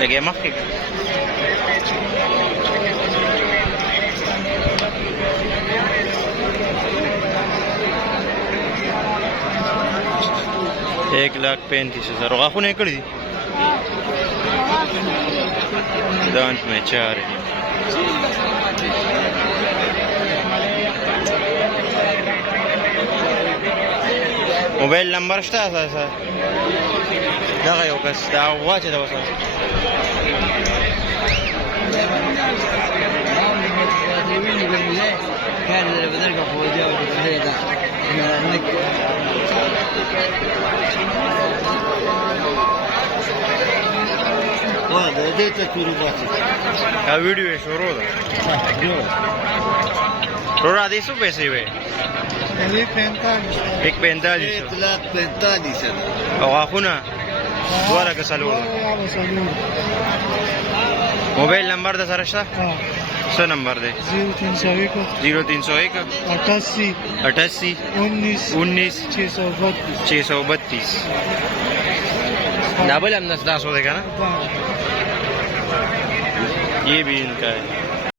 लगे मक्के का 1,35,000 गाखून इकडे दांत में 4 है मोबाइल नंबर está esa دغه یو کس دا واچه دا وسه का वीडियो है शोरो दा रोड़ा दे सो पैसे हुए 1,45 او اخونا دواره که سلور موبایل نمبر ده سره شته څه نمبر ده 0301 88 19 632 डबल हम 10 हो देगा ना ये भी इनका है